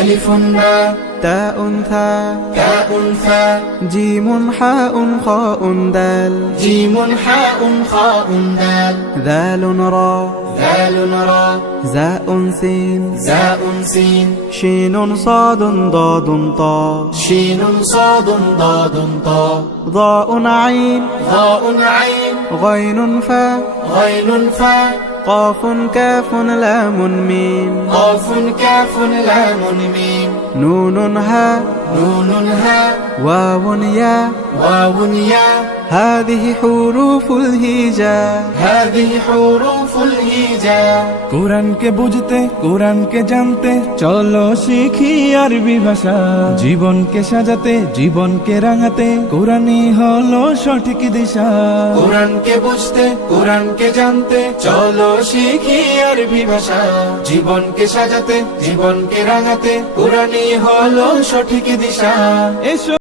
ألف باء تاء ثاء تاء ثاء جيم حاء خاء دال جيم حاء خاء دال ذال را ذال را زاء سين زاء سين شين صاد ضاد طاء شين صاد ضاد طاء ضاء عين ضاء عين غين فاء غين فاء قاف كاف لام ميم قاف كاف لام ميم نون هاء نون هاء واو ياء واو ياء هذه حروف الهجاء هذه حروف الهجاء কোরআনকে বুঝতে কোরআনকে জানতে চলো শিখি আরবি ভাষা জীবনকে সাজাতে জীবনকে রাঙাতে কোরআনই হলো সঠিক দিশা কোরআনকে বুঝতে কোরআনকে জানতে চলো শিখি আরবি ভাষা জীবনকে সাজাতে জীবনকে রাঙাতে কোরআনই হলো সঠিক দিশা এসো